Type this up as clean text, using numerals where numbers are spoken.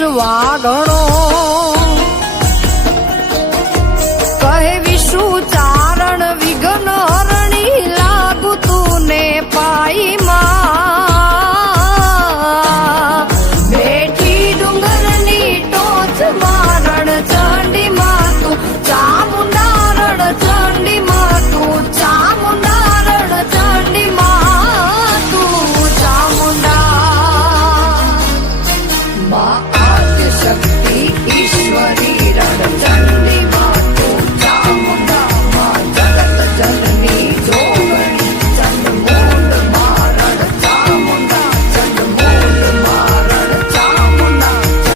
વાગણો કહે વિશુ ચારણ વિઘ્ન હરણી લાગુ તું ને પાઈ માં બેઠી ડુંગરની ટોચ મારણ ચંડી માં તું ચામુંડારણ ચંડી માં તું ચામુંડારણ ચંડી માં તું ચામુંડા મા આદ્ય શક્તિ ઈશ્વરી રણ ચંડી